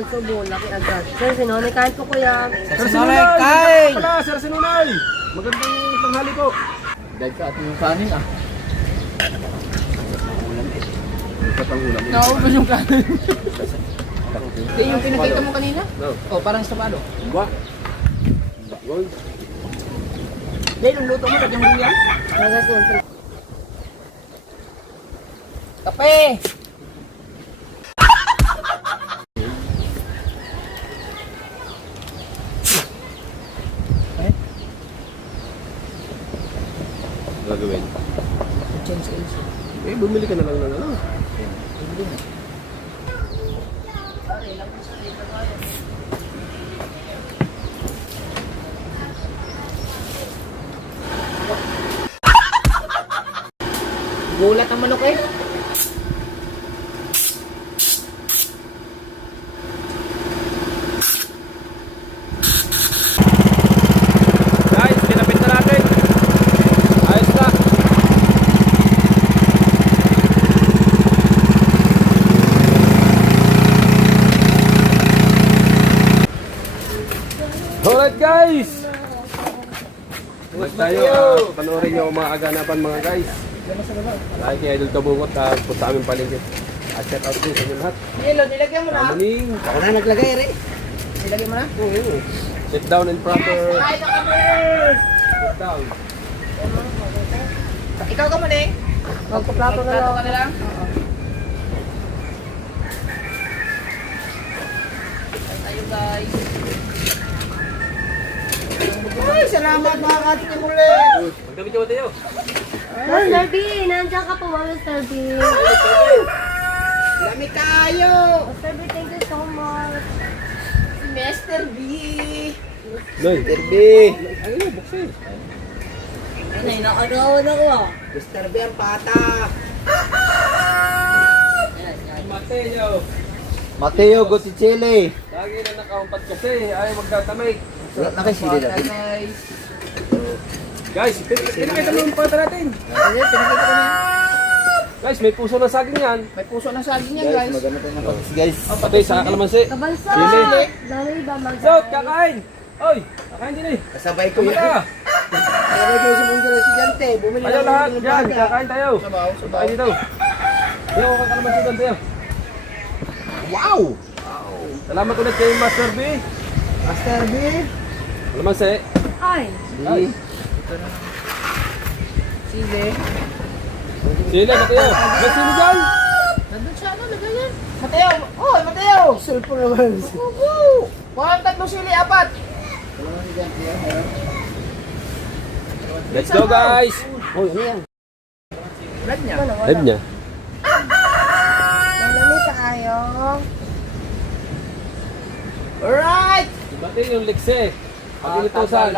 ng subo, laki agad. Sir, sinonay, kain po kuya. Sir Sinonay, kain! Pala, Sir Sinonay! Magandang tanghali po. Dahil ka ating yung kanin ah. Ulam. Naubos yung kanin. Ito yung pinakita mo kanina? O, parang sapado. Ba? Dahil yung luto mo, lagyan mo rin yan. Talaga simple. Kape! Gagawin. Change age. Eh, bumili ka na lang ng ano. Gulat ang manok eh. Guys, kinapit na natin. Ayos na. Alright guys! Balik tayo, panoorin nyo ang mga aganapan mga guys. Like kay Idol Kabungot at po sa aming paligid. At shout out din sa inyo lahat. Hello, nilagyan mo na. Morning! Ako na naglagay rin. Nilagyan mo na? Sit down and proper. Ay, nakamer! Sit down. Ikaw ka man eh. Magpaplato na lang. ka na lang? Tayo guys. Ay, salamat mga katikin muli. Magdamit nyo tayo. Master B, nandiyan ka po ba, Master B? Lami kayo. Master B, thank you so much. Mr. B. Noy. Mr. B. Ayun, buksin. Ay, nakagawa na ko ah. Mr. B ang patak. Mateo. Mateo Gutichile. Lagi na nakaumpat kasi. Ayaw magtatamay. Nakasili natin. Guys, pinakita mo yung pata natin. Pinakita ko na. Guys, may puso na saging yan. May puso na saging yan guys. Maganda tayo ng patis guys. Pati sa kalamansi. Kabansa! Sili. Lalo ba mag- Zot, kakain! Oy, kakain din eh. Kasabay ko yun. Kumaka! Kasabay ko si Mungkira Residente. Bumili Tayo lahat, dyan, kakain tayo. Sabaw, sabaw. Kakain dito. Hindi ako kakalamansi doon tayo. Wow! Salamat ulit kay Master B. Master B. Kalamansi. Ay! Ay. Sili. Sila, Mateo. May sili dyan. Nandun siya, ano, lagay yan. Mateo! Oh, Mateo! Cellphone naman. Woohoo! Walang tatlong sili, apat. Let's go guys. Oh, ano yan? Brad niya. Live niya. Malamit tayo. Alright! Bati yung likse. Pag-inutusan.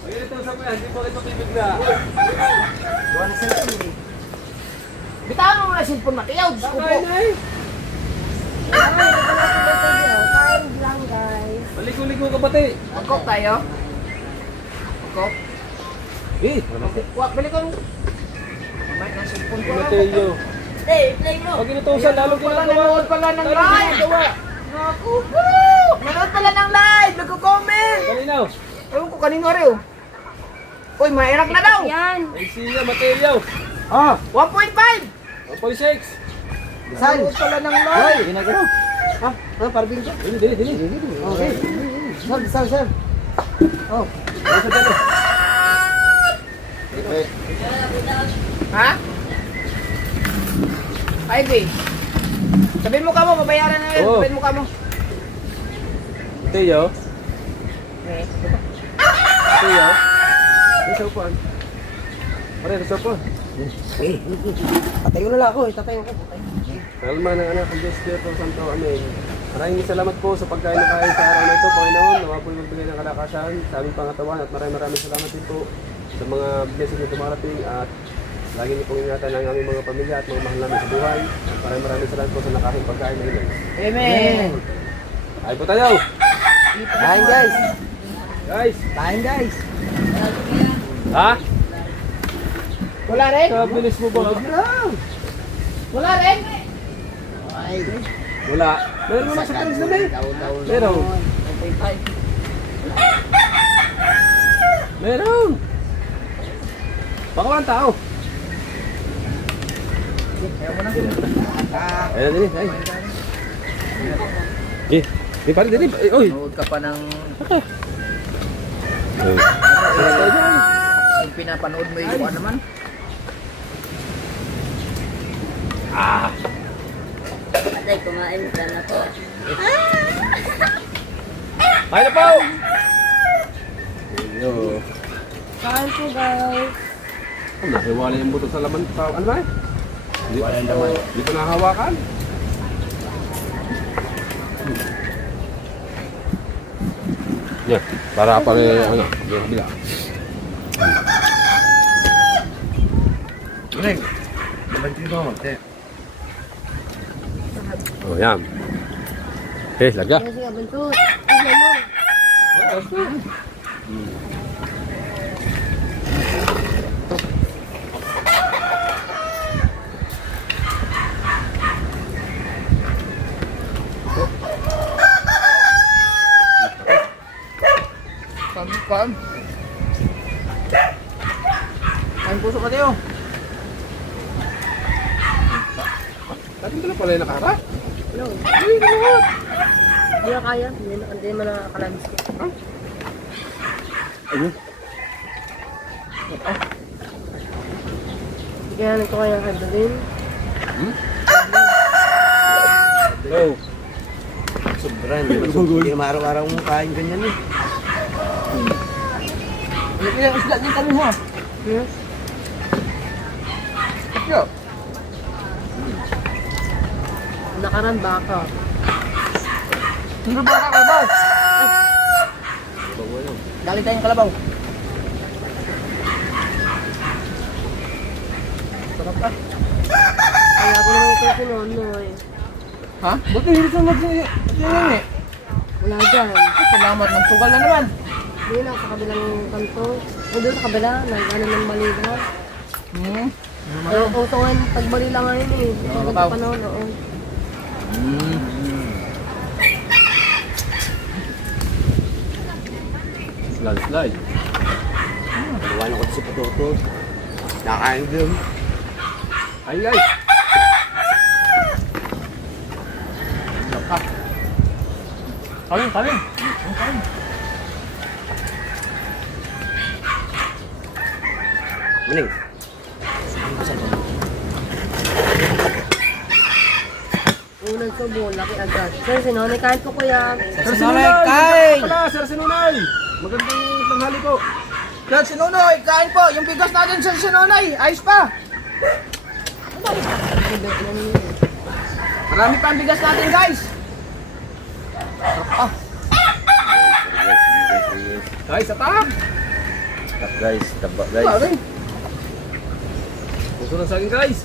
Pag-inutusan mo yan, hindi mo ito tibig na. Gawa na cellphone eh. Bitawan mo muna cellphone, Mateo. Diyos ko po. Kakain na eh. Ay, ito na po tayo. Kain lang, guys. Maligo-ligo ka bati. Magkop tayo. Magkop. Eh, Wak, balik ko. Mamay na cellphone ko. Mateo. Hey, play mo. Pag inutusan, lalo Pala ginagawa. nanood pala ng Lalo live. ginagawa. Naku po. Nanood pala ng live. Nagko-comment. Kalinaw. Ewan ko kanino rin. Uy, mairak na daw. Yan. Ay siya, Mateo. Ah! 1.5. 1.6. Saan? Nanood pala ng Hoy! live. Ginagano. Ah? Ano? Parbing ko? Dili, dili, dili. Okay. Sir. Oh. Ay, sa dalo. Okay. Ha? Ivy. Sabihin mo ka mo, babayaran na yun. Oo. Sabihin mo ka mo. Mateo. Eh, Mateo. May sopan. Pare, may sopan. Eh. Tatayo na lang ako eh. Tatayo ko. Kalma ng anak ng Diyos Espiritu Santo. Amen. Maraming salamat po sa pagkain na kain sa araw na ito, Panginoon. Nawa po yung magbigay ng kalakasan sa aming pangatawan at maraming salamat din po sa mga blessing na dumarating at lagi niyo pong ingatan ang aming mga pamilya at mga mahal namin sa buhay. Maraming salamat po sa nakaking pagkain na ito. Amen. Ay po tayo! Kain guys. Guys! Kain guys. Ha? Wala rin? Sa bilis mo ba? Wala rin? Wala. Meron naman sa Paris na eh. Meron. Meron. Baka walang tao. Ayun din eh. Di pare din eh. Oy. Nood ka pa ng Oy. yung pinapanood mo yung ano naman. Atay, kumain ka na po. Ay na po. Yo. Kain po guys. Nahiwala yung buto sa laman sa ano ba? Hindi wala naman. Hindi ko nahawakan. Yeah, para pa rin ano, yung bila. Oh, yan. Okay, lagya. Kasi abantut. Ano mo? Pam. Ang puso ka tayo. Dati ko lang pala yung nakaharap. Ano? Hindi na kaya. Hindi mo na akalamis ko. Ayun. Kaya nito kaya kadalin. Oh. Sobran. Hindi naman araw-araw mo kain ganyan eh. Ilang isda din kami mo. Yes. Yo. Nakaran baka. Ano ba ka kalabaw? Dali tayong kalabaw. Sarap ka. Kaya ako naman ito sinunoy. Ha? Buti hindi ka mag-iingin eh. Wala dyan. Salamat, nagsugal na naman. Doon lang sa kabilang kanto. O doon sa kabila. Nagano ng balila. Pero uso nga yung pagbalila ngayon eh. Ang ganda Kabaw. panahon noon. Slide. Iwan ako si Patoto. Nakain din. Ay, guys. Kalim. Maning. Unang subo, laki agad. Sir, sinonay kain po kuya. Sir Sinunay, kain! Sir Sinunay! Magandang tanghali po. Sir Sinunay, kain po! Yung bigas natin, Sir Sinunay! Ayos pa! Marami pa ang bigas natin, guys! Guys, attack! Guys, taba Pare! Puso na sa akin, guys.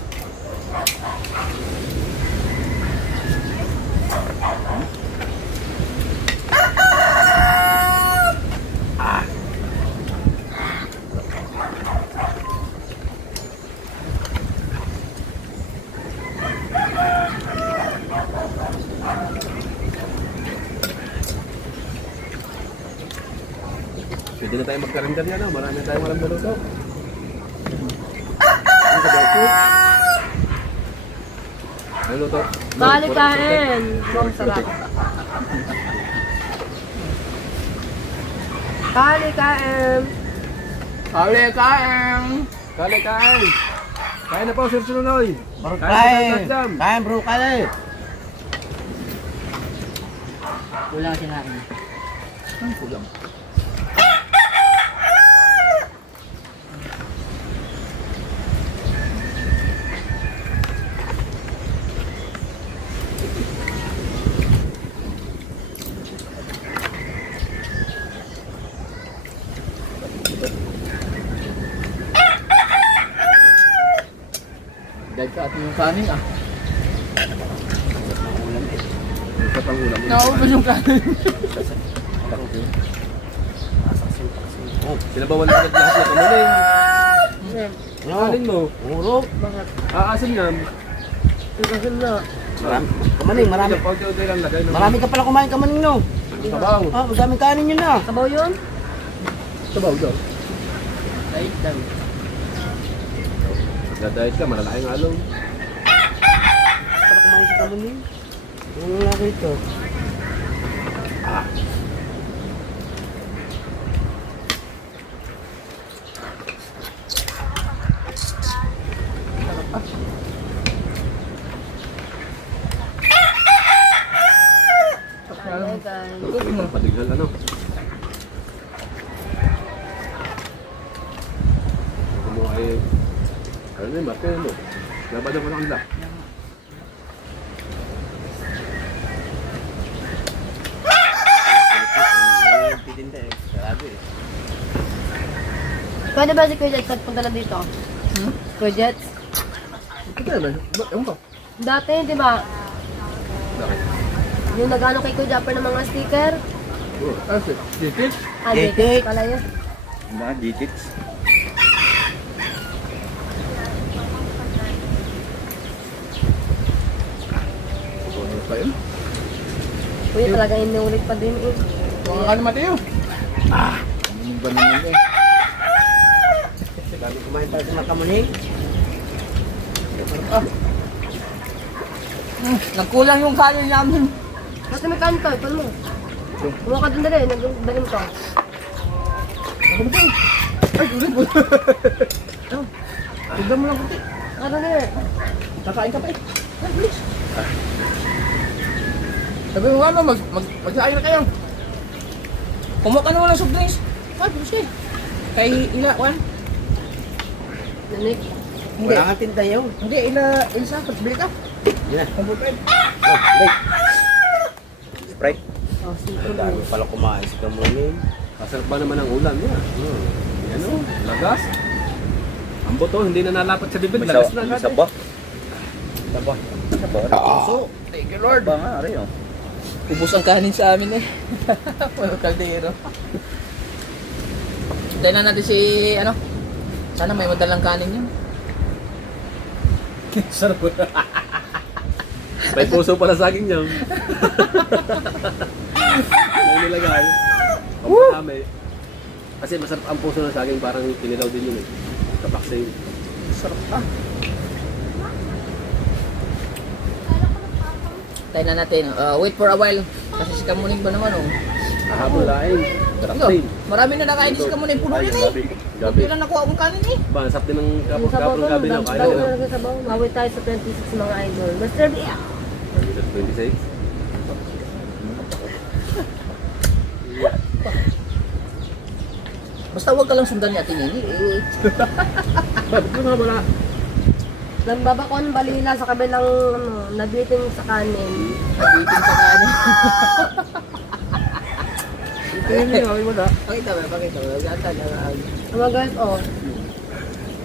Pwede na tayo magkarindar yan, no? Marami na tayong walang baluto. Ano to? Bali kain. Ang sarap. Bali kain. Kali, kain! Kale, kain! Kain na po, Sir Sunoy! Bro, Kain! kain. Kain! Kain bro, kain. Wala sinain. Ang kulang. Dahil ka atin yung kanin ah. Ito pang ulam. Naubos yung kanin. Sinabawan na lahat na kamaling. Sir, Alin mo? Urok. bakit? Aasin nga. Ikasin na. Marami. Kamaning, marami. Paunti-unti lang lagay. Marami ka pala kumain kamaning, no? Sabaw. Ah, madaming kanin yun na. Sabaw yun? Sabaw daw. Ay, dami. Nagda-diet ka, malalaking along. Para kumain sa kamaning. Ano nga rito? Ayan guys. Patignan ano. Kung mo ay... Ano na yun, bakit mo? Labadan mo lang nila. Pwede ba si Kuya Jets punta lang dito? Kuya Jets? Kaya ba? Ewan ko. Dati, di ba? Bakit? Yung nag-ano kay Kuya Japper ng mga sticker? Dikit? Ah, Jets. Jets pala yun. Mga digits. Ano pa yun? Kuya talaga inulit pa din eh. Mga ano Mateo? Ano ba naman eh? Dami kumain tayo sa mga kamaning. Nagkulang yung kanin namin. Kasi may kanto, ito mo. Kumuha ka din dali, nagdalim ko. Ay, ulit mo. Tignan mo lang puti. Ano na yun? Kakain ka pa eh. Ay, bilis. Sabi mo nga no, magsaayos na kayo. Kumuha ka naman ng soft drinks. Ay, bilis kayo. Kay ila, Juan? Nanik. Hindi. Wala nga tinta yun. Hindi, Ilsa, bili ka. Yan. Kumputin. Oh, wait. Sprite. Oh, Ang dami pala kumain sa kamaning. Masarap ba naman ang ulam niya? Ano? Lagas? Ang buto, hindi na nalapat sa bibig. Lagas na agad. Saba. Saba. Saba. So, thank you Lord. Ba nga, ari oh. Ubus ang kanin sa amin eh. Puro kaldero. Hintayin na natin si, ano, sana may madalang kanin yun. Sarap. May puso pala sa akin yan. May nilagay. Pampatami. Kasi masarap ang puso na sa akin, parang kinilaw din yun eh. Kapaksing. Sarap pa. Hintayin na natin. Wait for a while. Kasi si Kamuning ba naman oh. Kahabol laing. Sarap Ito, din. marami na nakain si Kamuning. Puno Ay, yun gabi. eh. Gabi. Hindi na nakuha akong kanin eh. Ba, sarap din ng Yung sabaw kapag ko, gabi na. dami Kaya dami na. talaga sabaw. Mawit tayo sa 26 mga idol. Mr. Bia! 26. Basta huwag ka lang sundan ni Ate Nini. Bakit mo nga wala? Nambabakon balila sa kabilang nabiting sa kanin. Nabitin sa kanin. Ito yun yun, wala. Pakita mo, pakita mo. Gata na lang. Mga guys, oh.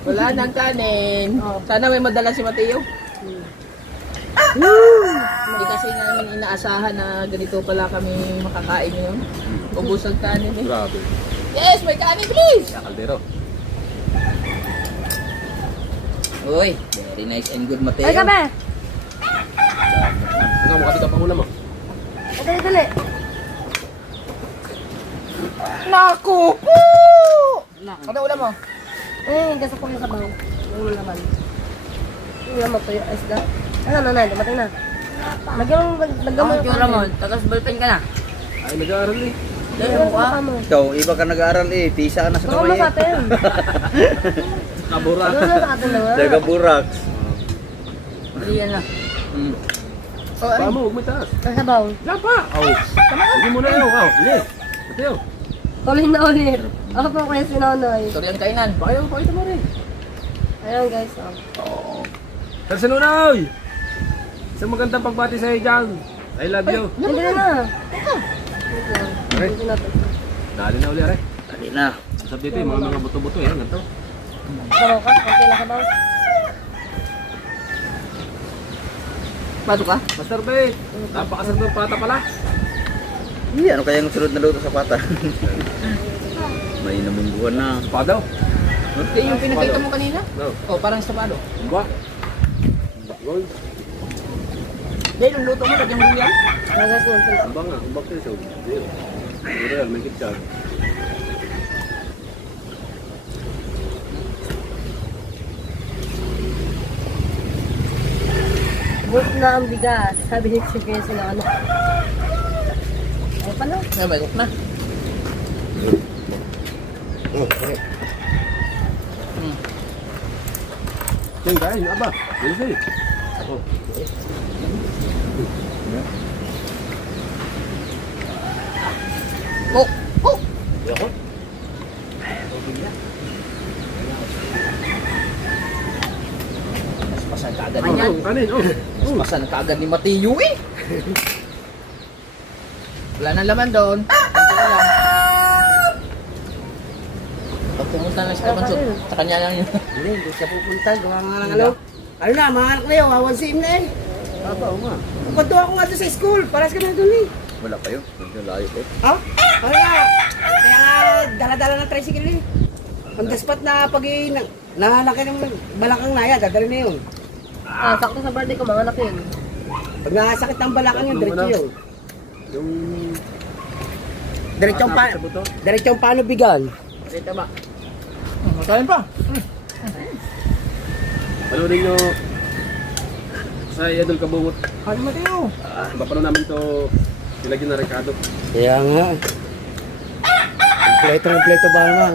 Wala nang kanin. Oh. Sana may madala si Mateo. Hindi kasi namin inaasahan na ganito pala kami makakain yun. Ubus ang kanin eh. Grabe. Yes, may kanin please! Sa kaldero. Uy, very nice and good Mateo. Ay, kabe! Ano, mukha di ka pang ulam mo. Okay, dali. Naku po! Ano ulam mo? Eh, gasa ko yung sabaw. Yung laman. Yung laman to yung isda. Ano na, dumating na. Lagyan mo yung kanin. tapos ballpen ka na. Ay, nag-aaral eh. Lagyan mo ka mo. Ikaw, iba ka nag-aaral eh. Tisa ka na sa Baka mo kamay sa eh. atin. Kabura. Ano na sa atin na nga? Daga Burax. Yan na. Mm. Pa mo, huwag mo itaas. Ang sabaw. Diyan pa. Oh. Hindi mo na yun. Oh, hindi. Ito yun. Ulit na ulit. Ako po kaya si Nonoy. Sorry ang kainan. Pakita mo rin. Ayun guys, oh. Sir Sinunoy! Isang magandang pagbati sa'yo dyan. I love you. Hindi na. Aray. Hindi na to. Dali na uli, aray. Dali na. Sabi dito, yung mga buto-buto yan. Ganito. Sabaw ka, konti lang sabaw. Pato ka? Master Bay, napakasarap ng pata pala. Ano kaya yung sunod na luto sa pata? May namungguhan na. Pa daw. Ito yung pinakita mo kanina? No. Oh, parang sapado. Ba? Gold. Yan, yung luto mo, lagyan mo rin yan. Nagas mo sila. Abang nga, abang kayo sa real, may kitchat. Bus na ang bigas. Sabi ni si Peso na ano. Ay pala. Ay, may cook na. Yan, kain, aba. Yan siya. Oh. Cook! Cook! Paspasan ka agad niyan. Oh, kanin, oh. Paspasan ka agad ni Matiyo eh. Wala nang laman doon. Kunti na lang. Pag pumunta lang sa Kabansot, sa kanya lang yun. Hindi, hindi siya pupunta. Gawa nga lang ano. Ano na, mga anak na yun, wawan sim na eh. Aba, oo nga. Pagpunto ako nga doon sa school, paras ka na doon eh. Wala kayo. Medyo layo ko. Ha? Ano na? Kaya nga, dala-dala ng tricycle eh. On the spot na pag nangalaki ng balakang na yan, dadali na yun. Ah, sakto sa birthday ko, mga anak yun. Pag nakasakit ng balakang yun, diretso yun. Yung... Diretsong pa, sa buto. diretsong paano bigan? Dito ba? Makain pa. Panoodin nyo sa Idol Kabungot. Kali Matiyo. Mapanood namin to sila Gina Ricardo. Kaya nga. Kompleto ba naman?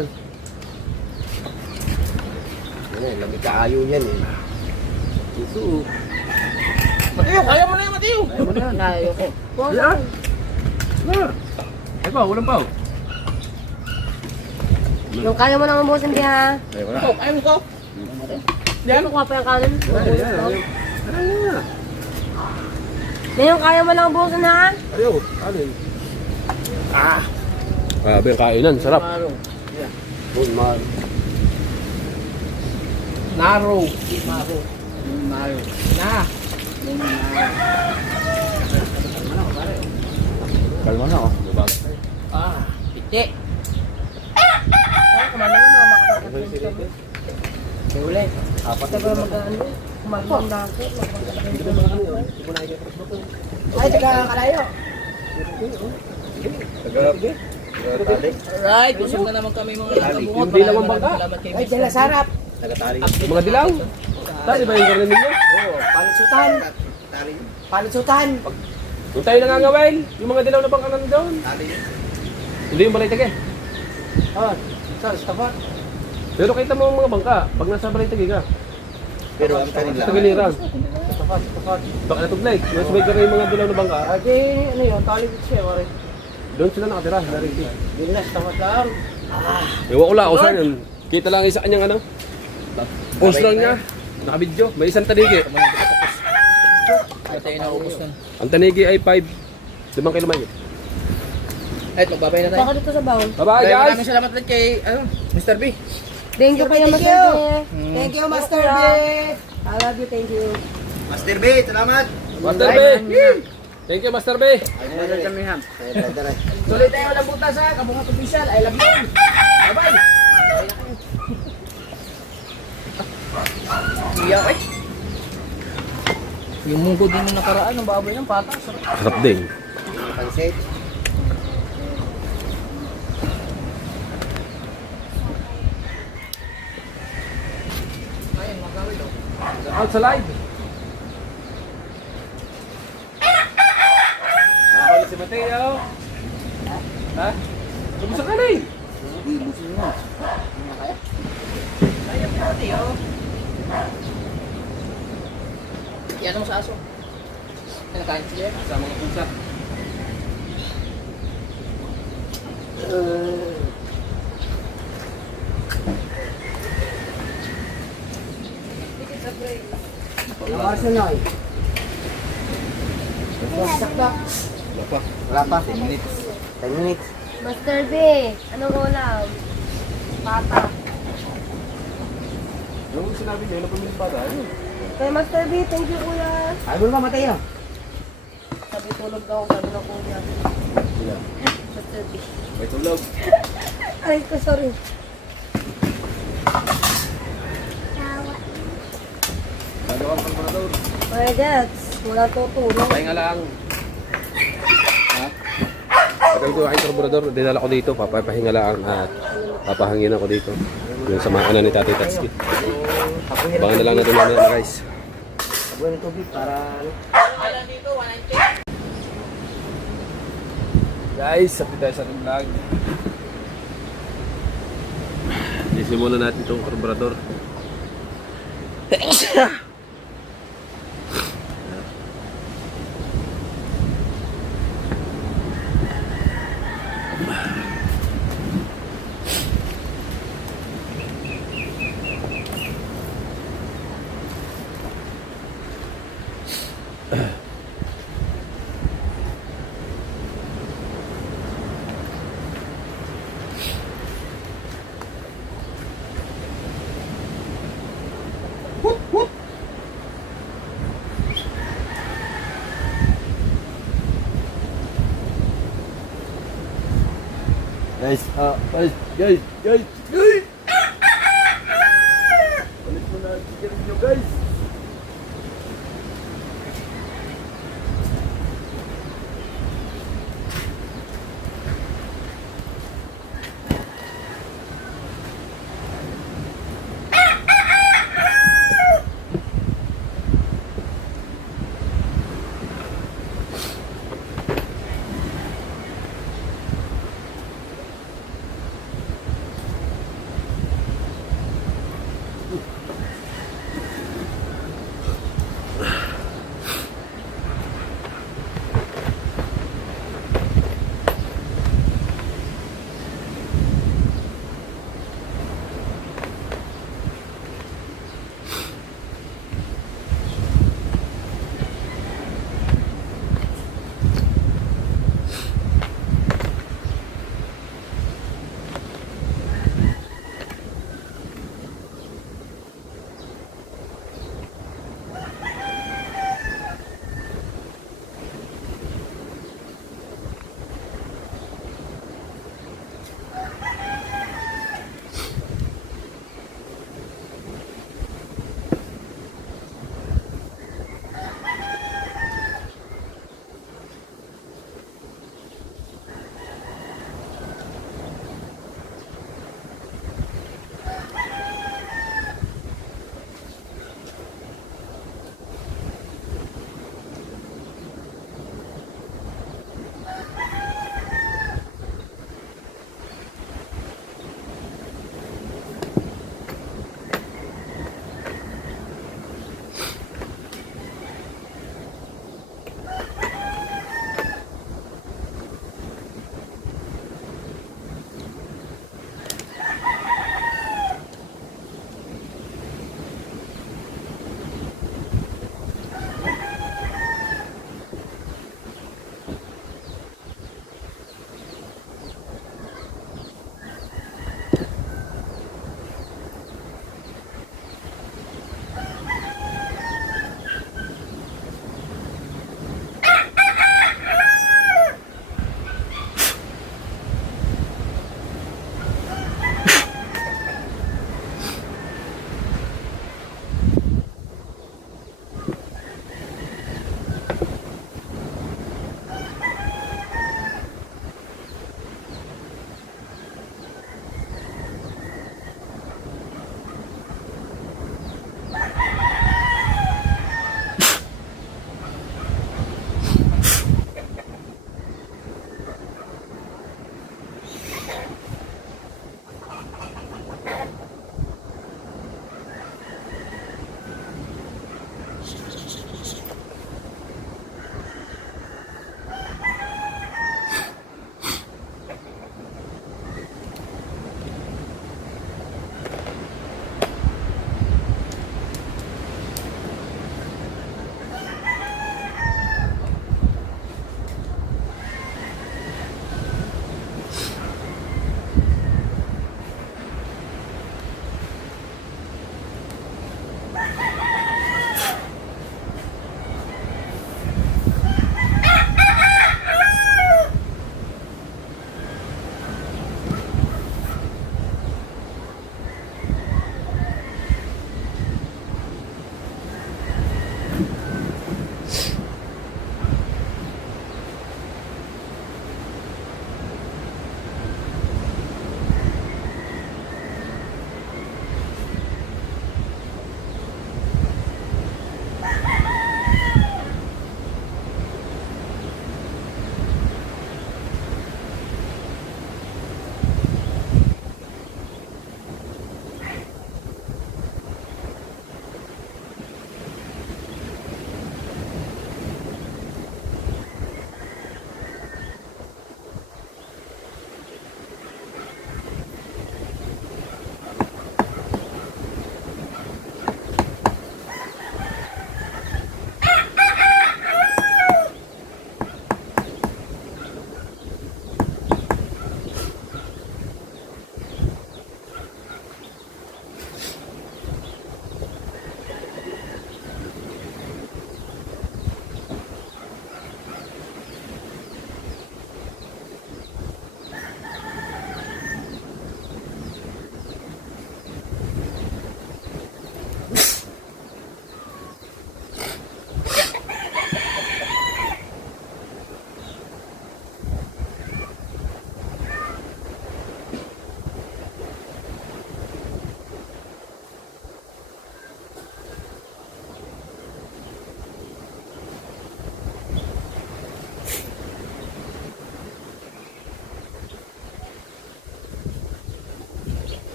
Ano, lamig kaayo yan eh. Isu. Matiyo, kaya mo na yun, Matiyo. Ayaw mo na yan. Layo ko. Yan. Na. Ay pa, walang pa. Yung kaya mo naman bukas hindi ha. Ayaw ko na. Cook, ayaw mo cook. Yan, kukuha pa yung kanin. Ayaw. Ngayon, kaya mo lang bukas ha. Ayaw. Alin. Grabe yung kainan. Sarap. Naro. Oh, man. Naro. Naro. Naro. Na. Kalma na, oh. Ah, piti. Ay, kumama na mga makakapagpapit. May uli. Apat na ba mag-ano? Kumagpang dati. Ay, taga kalayo. Tagatali. Alright, busog na naman kami mga nakabungot. Yung dilaw ang bangka. Salamat kay Ay, dyan na sarap. Tagatali. Yung mga dilaw. Tali ba yung karne ninyo? Oo, panutsutan. Tali. Panutsutan. Kung tayo nangangawin, yung mga dilaw na bangka na doon. Tali. Hindi yung balay tage. Oh, sorry, stop. Pero kita mo ang mga bangka, pag nasa balay tage ka. Pero ang kanila. Sa giliran. Stop. Baka natuglay. Yung sabay ka rin yung mga dilaw na bangka, Ate, ano yun? Tali ko siya, wari. doon sila nakatira. Directly. Yun na, stop lang. Ewan ko lang, kung saan yun. Kita lang isa kanyang ano. Post lang niya. Nakabidyo. May isang tanigi. Kaya tayo naubos na. Ang tanigi ay 5 kilometers. Ay, magbabay na tayo. Baka dito sa bawon. Bye-bye Kaya guys! maraming salamat ulit kay Mr. B. Thank you kayo, Thank Master you. B. Thank you, Master B. I love you, thank you. Master B, salamat. Master B! Thank you, Master B! Ayun kami, Ham. Tuloy tayo walang butas ha. Kabungat official. I love you. Bye-bye. Iyak eh. Yung munggo din yung nakaraan, ang baboy ng patas. Sarap din. Pansit. Ayun, magawin o. Out sa live. Nakakuli si Mateo. Ha? Kumusta ka na eh? Ayun, pati o. Yan mo sa aso. Ay, nakain sila. Sa mga pusa. Arsenal. Sakta. Wala pa. Wala pa. 10 minutes. 10 minutes. Master B, anong ulam? Pata. Yung sinabi niya, wala pa minutes pa tayo. Kay Master B, thank you kuya. Ay, mo ba Mateo? Sabi tulog daw, sabi ng kuya. Master B. May tulog. Ay, ko sorry. Nagawa ka naman na daw. My gats. Wala tutulong. Pahinga lang. Ha? Pagka ko aking karburador, dinala ko dito, papahinga lang at papahangin ako dito. Yung sa mga ni Tatay Tatsuki. Abangan na lang natin mamaya guys. Abuhay ng tubig para ano. Guys, sabi tayo sa ating vlog. Isimulan natin itong karburador. Guys, guys. Balik mo na ang sigaret nyo, guys.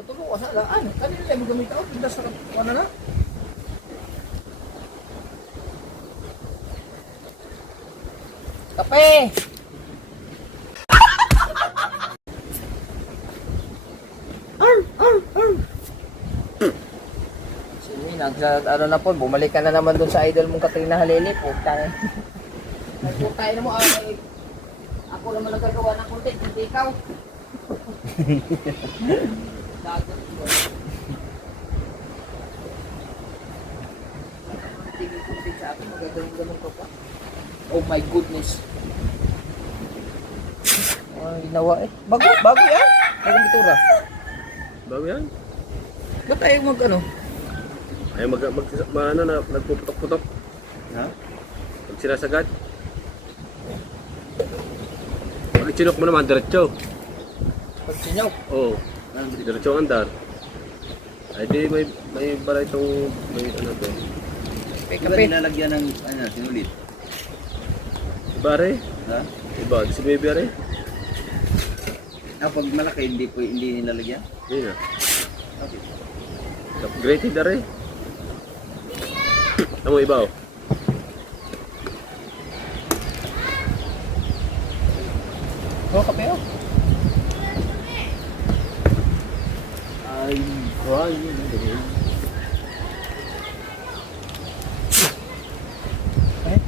Patulong ko sa laan. Kanina lang mo gamit ako. Pindas na ano na. Kape! Sige, ano na po, bumalik ka na naman doon sa idol mong Katrina Halili. Putang. Nagputay na mo. Ako naman nagagawa ng content, hindi ikaw. Dagot ko. Tingin ko din sa akin, magagawin ko pa. Oh my goodness. Ay, nawa eh. Bago yan. Bagong bitura. Bago yan? Ba't ayaw mag ano? Ay ano na, nagpuputok-putok. Ha? Pag sinasagad. Pag sinok mo naman, diretso. Pag sinyaw. Oo. Diretso ang andar. Ay di, may bara itong, may ano to. May Di ba kape. nilalagyan ng sinulit? Ibare? Ha? Iba, si baby are? Pag malaki, hindi nilalagyan? Hindi na. Bakit? Upgraded are? Ano mo iba oh? Oh, kape oh. I'm crying. Eh?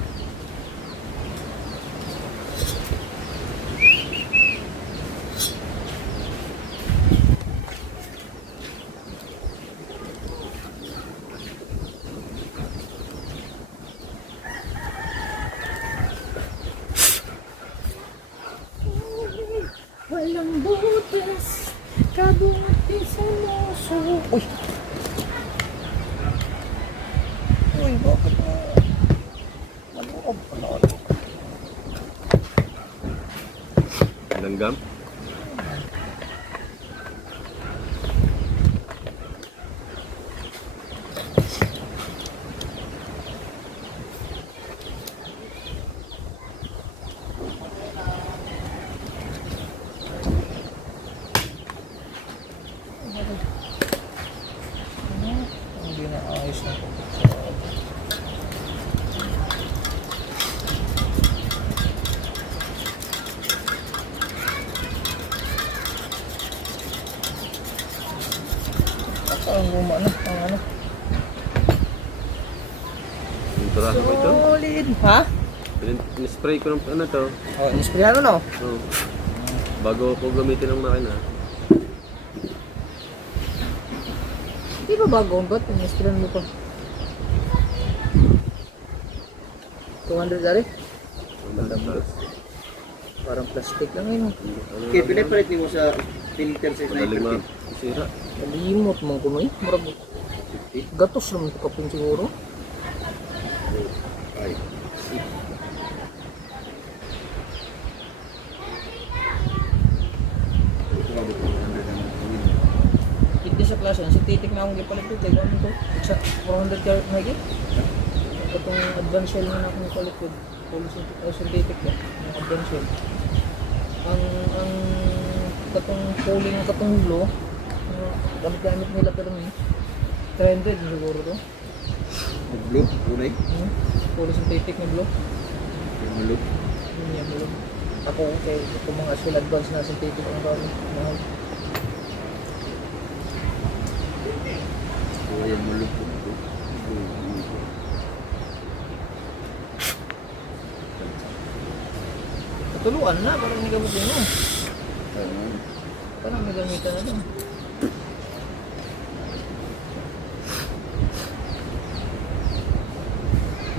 Walang butas, kabuti sa moso. Uy! Uy, bakit na? Maloob pala. Langgam? Hindi na ayos na po. Ang guma na, ang ano. Yung turaso ko ito. Solid! Ha? In-spray ko ng ano to. Oh, inisprayan mo no? Oh. Bago ko gamitin ng makina. Di ba bago ang ba't? Inisprayan mo pa. 200 dari? Parang plastic lang yun. Okay, pinapalit niyo sa filter sa Madaling sniper. masira. Kalimot mong kumay. Marag gatos naman ito kapin siguro. Ay. Hindi sa klase. Sa titik na akong gipalit ito. Kaya ano ito? Sa 400 yard na higit. Itong advance shell na akong gipalit ito. Synthetic ba? Yung advance shell. Ang katong pulling ng katong blue. Gamit nila pero may 300 siguro to. Blue, kulay. Puro synthetic na blue. Yung blue. Yun yung blue. Ako kay itong mga skill advance na synthetic ang gawin. Mahal. Kulay yung blue. Tuluan na, parang may gamit din mo. Parang may gamitan na din.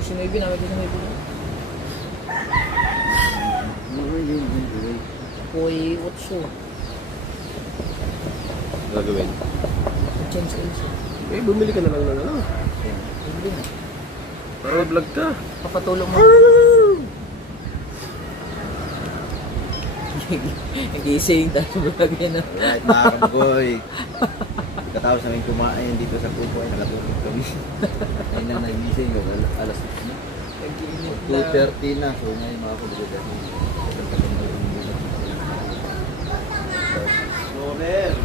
Sinabi namin ko sinabi ko. Apoy utso. Gagawin. Change also. Eh, bumili ka na lang ng ano. Bibili na. Para vlog ka. Papatulong mo. Gising, tapos lagi na. Alright, mga kabugoy. Katapos namin kumain dito sa kubo ay nakatulog kami. Ay na nagising yun, alas 6 na. Nag-iinit na. 2:30 na. So ngayon mga kabugoy. Robert!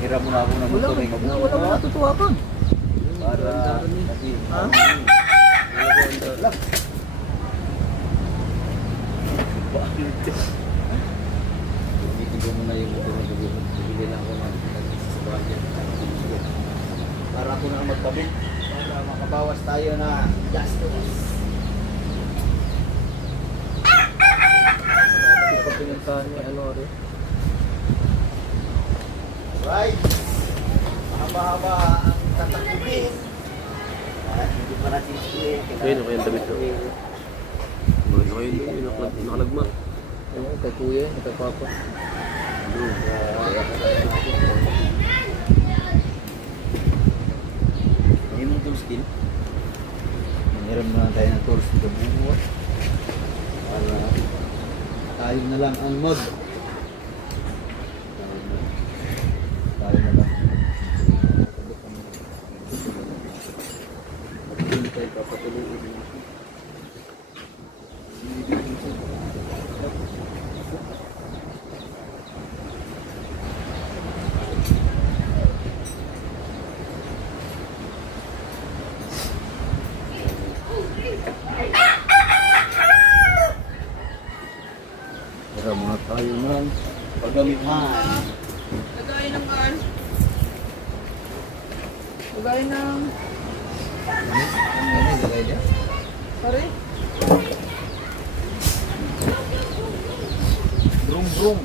Hiram mo na ako ng Wala, motor ay wala, mabuhay. wala, wala, tutuwa pa. Para kasi Ha? Bibigyan mo na yung motor na bibili lang ako ng sasabagyan. Para ako na magkabit. Para makabawas tayo na gastos. Hindi ko pinuntahan ni ano rin. Right. Mahaba-haba ang tatakbin. Hindi pa natin siya. Ayun, okay yung damit ko. Ayun, ayun, nakalagma. Ayun, kay kuya, kay papa. Hindi mo itong skill. Nangiram na tayo ng tools sa buo. Para tayo na lang ang tayo na lang. Hindi tayo papatuloy. Pero mga tayo ng paggamitan. Lagay ng kan. Lagay ng... Ano yan? Ilagay niya? Pare? Brum brum.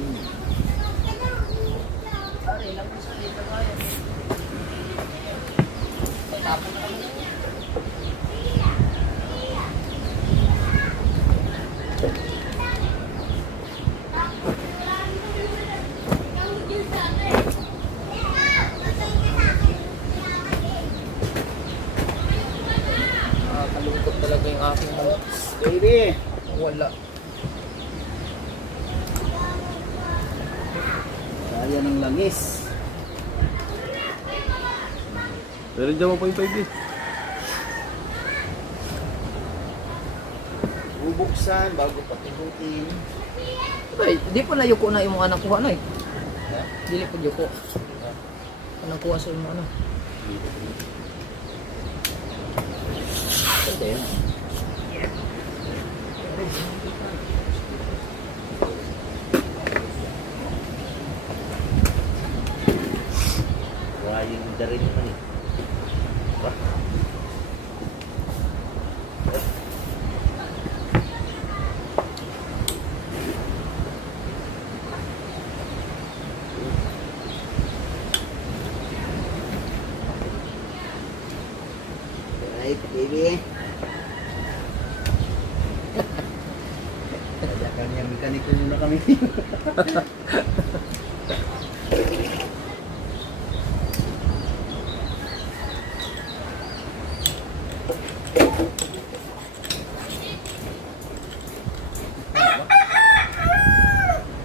Kalungkot talaga yung aking mga Baby! wala. Kaya ng langis. Pero dyan 1.5 eh. Bubuksan bago patigutin. Ay, di pa na yuko na yung mga nakuha na eh. Dili pa yuko. Nakuha sa yung ano. Pwede yan. Wala yung darin naman eh. Right, baby. Kaya yung mekaniko muna kami.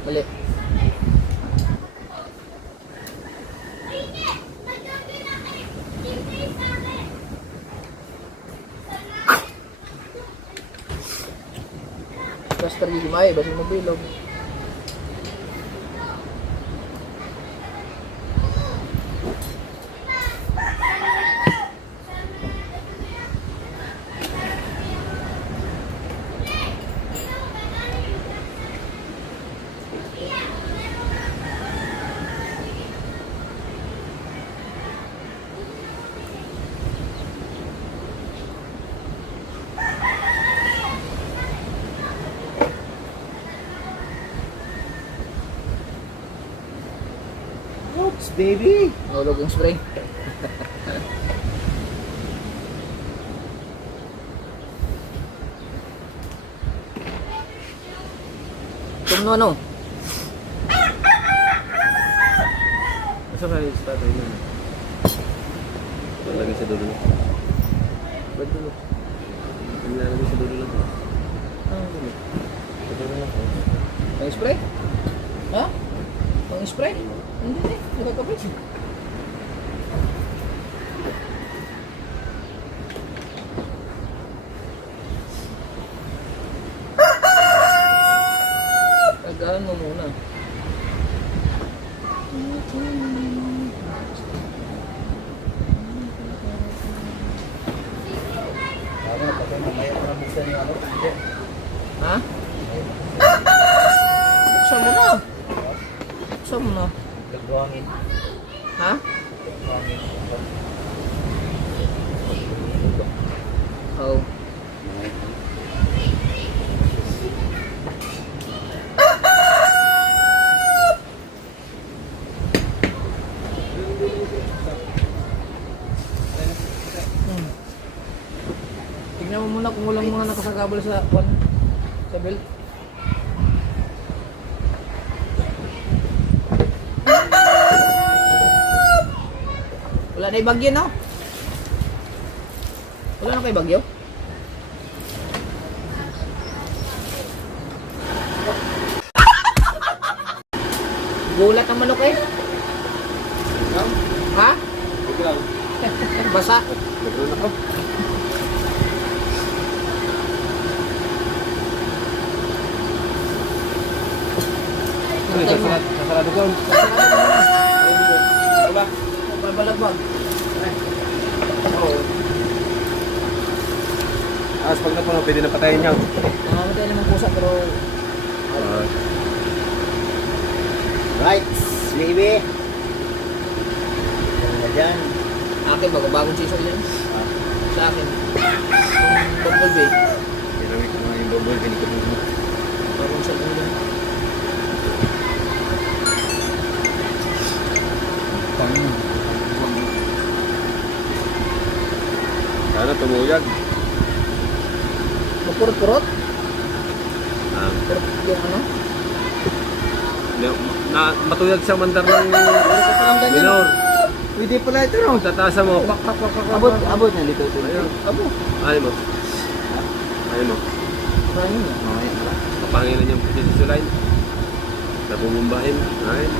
Mali. Basta rin ay, basta mo bilog. Oops, baby. Nulog yung spring. Tum no ano? Saka yung tatay na. Lalagay sa dulo. Ba't dulo? Lalagay sa dulo lang. Sa dulo lang. Pang-spray? Ha? Pang-spray? Hindi eh. Nakakapit. Tagaan mo muna. Ano, pag mamaya ko na buksan yung ano. Ha? Buksan mo na. Buksan mo na. Nagbuhangin. Ha? Nagbuhangin. Oo. Tignan mo muna kung walang mga nakasagabal sa sa belt. Wala na yung bagyo, no? Wala na kayo bagyo? Gulat ang manok eh. Ha? Ikaw. Basa. Nagkaroon ako. Ano, sasarado ko. Wala. Babalagbag. Oo. Pag napuno, pwede na patayin niya. Namamatay naman pusa pero Right, baby. Ano na dyan? akin bagong season yan. Sa akin. Yung Bumblebee. Ginawin ko nga yung bubble, ganito mo. Bagong sa ulo. Sana tumuyag. Mapurot-purot. Ah, Purot yung ano. matuyag sa mandar ng minor. Pwede pala ito, no? Tatasa mo, pak. Abot na dito. Ayun. Abo. Ayaw mo. Ayaw mo. Ano yun? Okay, wala. Kapangilan yung position line. Nabubumbahin. Ayun.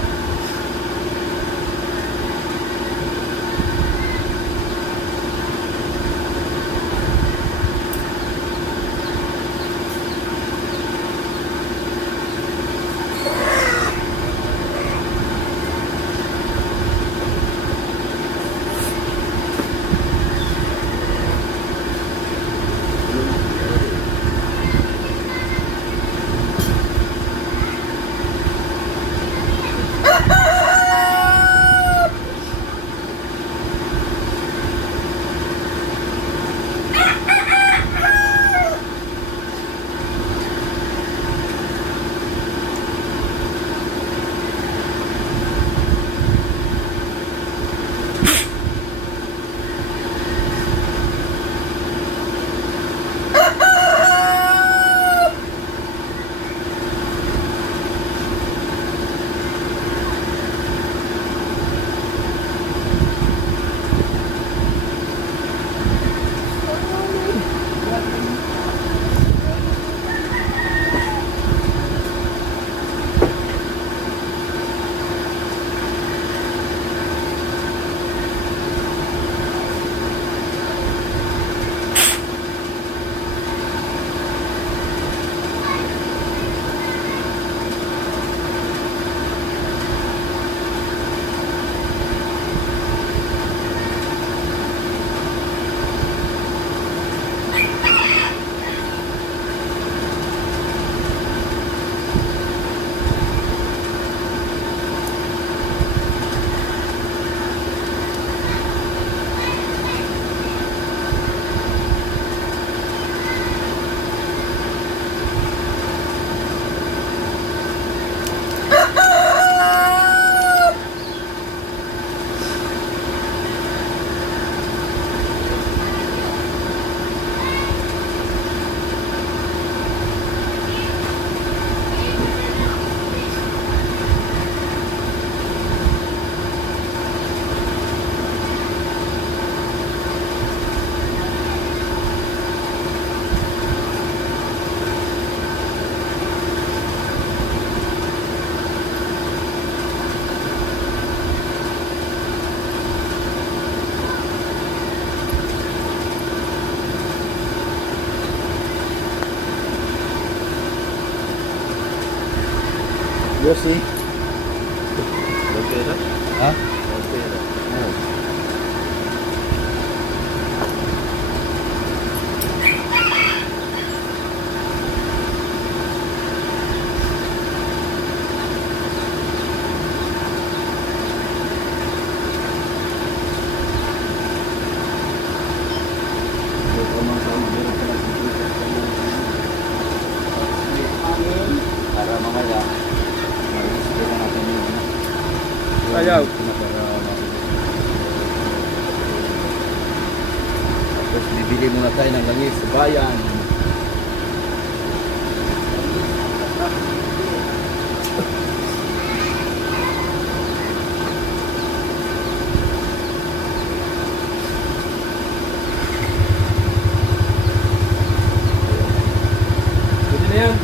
Yossi. Okay na? Ha? Okay na. Oo. Para mamaya, mag-isip na natin yung Ayaw. Tapos bibili muna tayo ng langis sa bayan. Pwede na yan.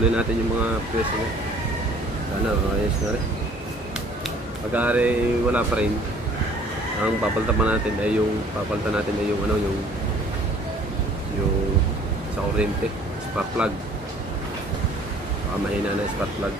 kunin natin yung mga pwesto niya. Sana ayos na rin. Pag-aari wala pa rin, ang papalitan natin ay yung ano, yung sa kuryente, spark plug. Baka mahina na spark plug.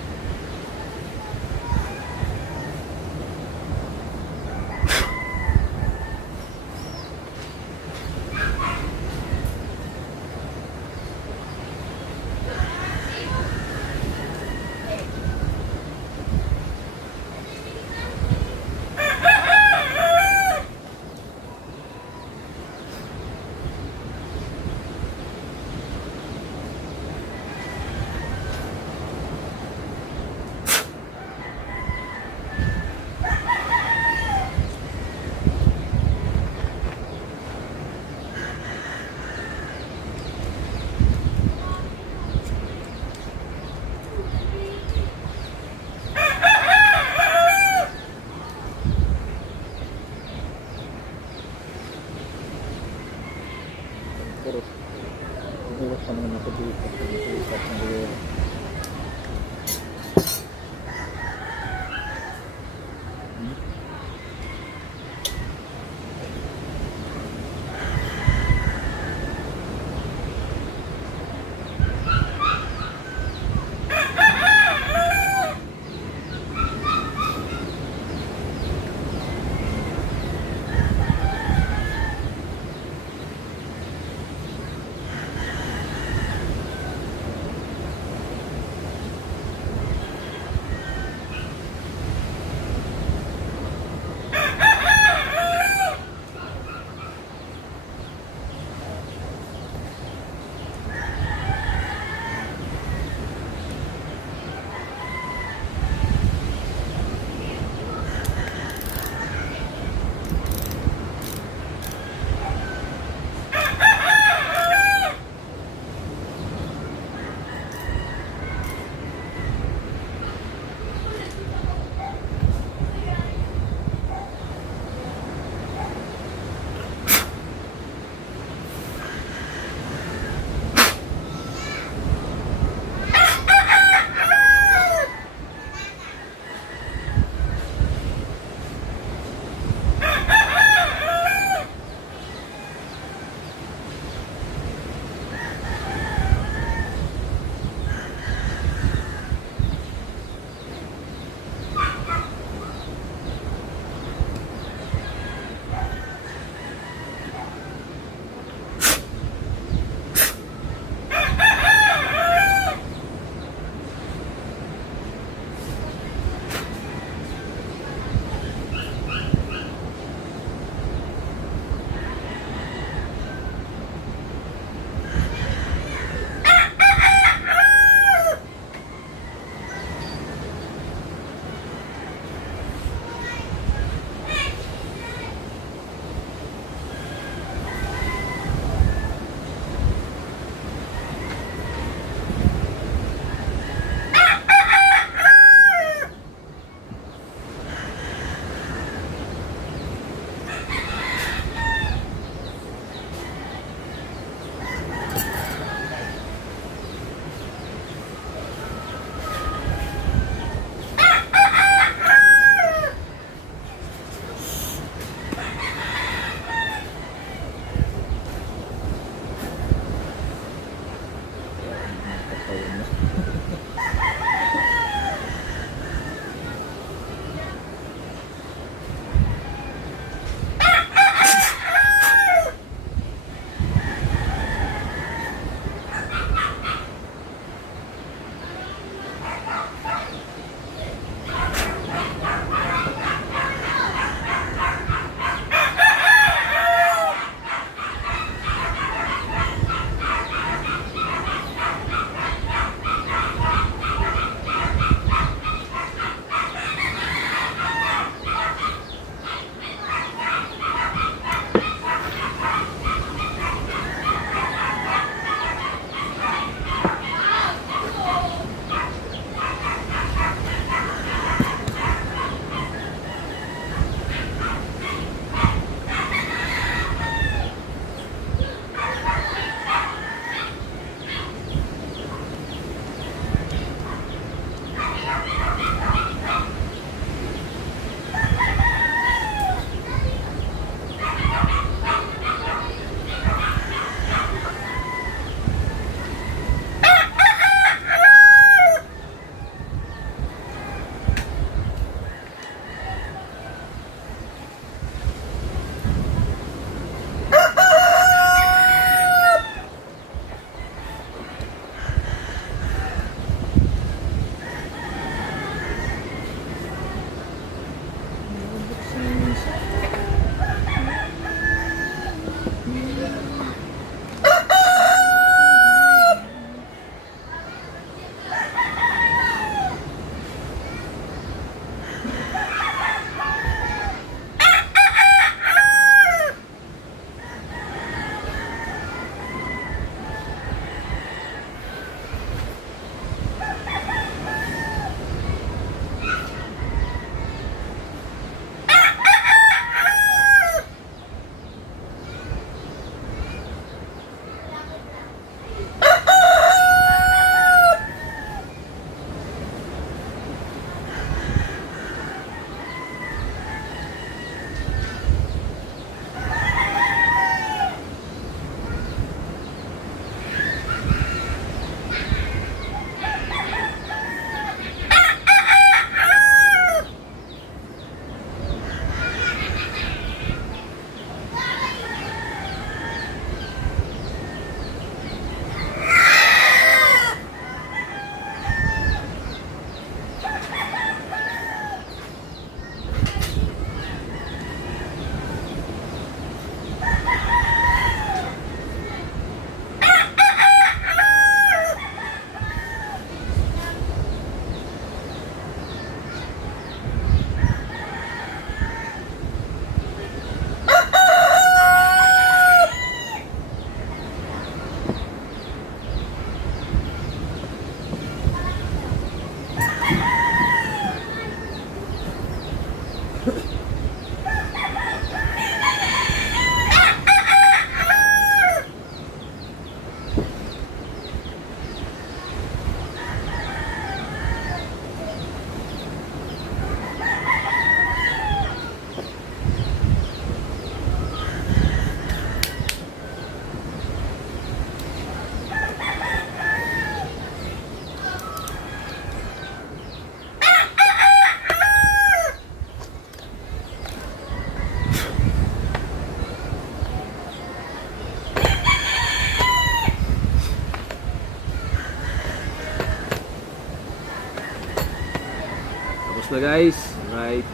na guys. Alright.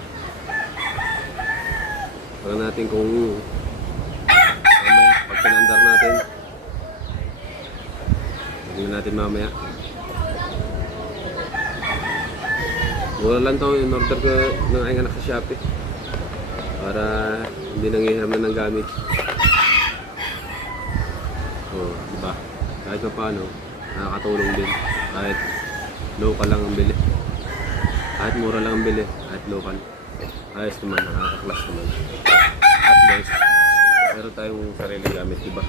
Pagka natin kung mamaya, pag pinandar natin. Tingnan natin mamaya. Mura lang to, in order ko ng aking anak sa Shopee. Para hindi nangihiram na ng gamit. Oh, diba? Kahit pa paano, nakakatulong din. Kahit local lang ang bili. Kahit mura lang ang bili, kahit local. Ayos naman, nakaka-class naman. At least, meron tayong sarili gamit, diba?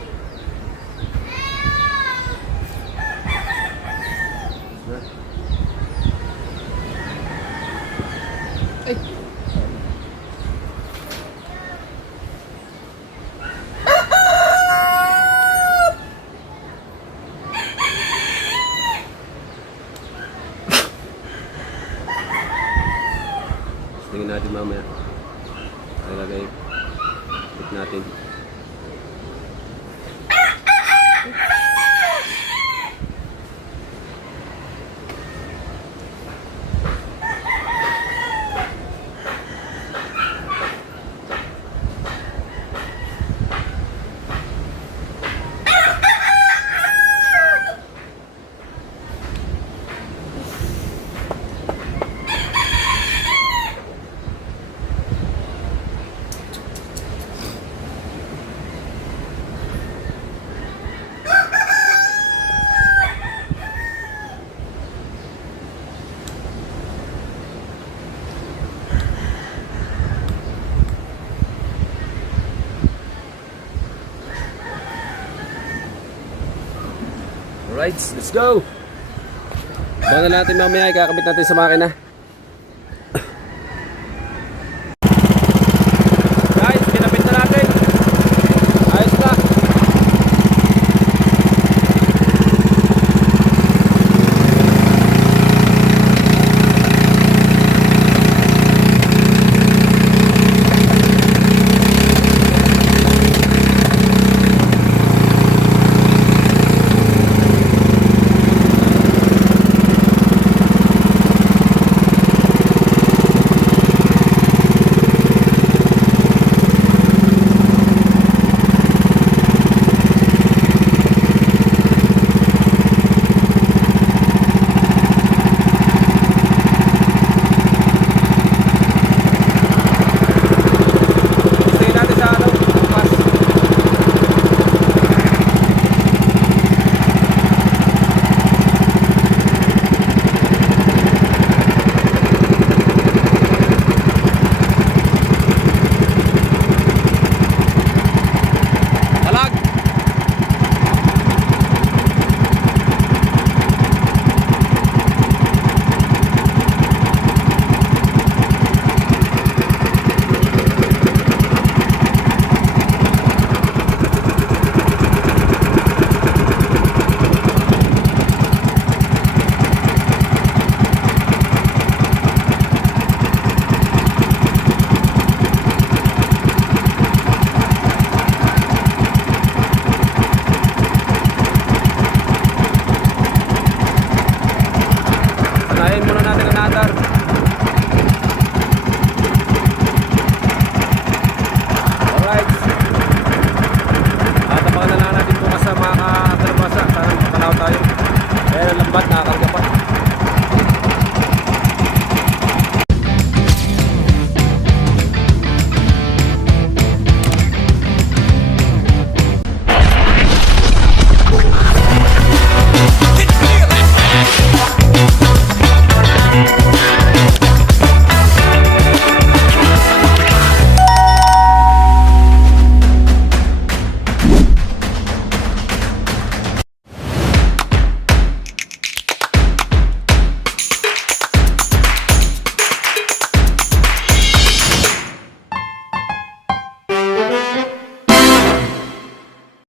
Ay! Tingnan natin mamaya. Ilagay. Hit natin. Alright, let's go! Abangan natin mamaya, ikakabit natin sa makina.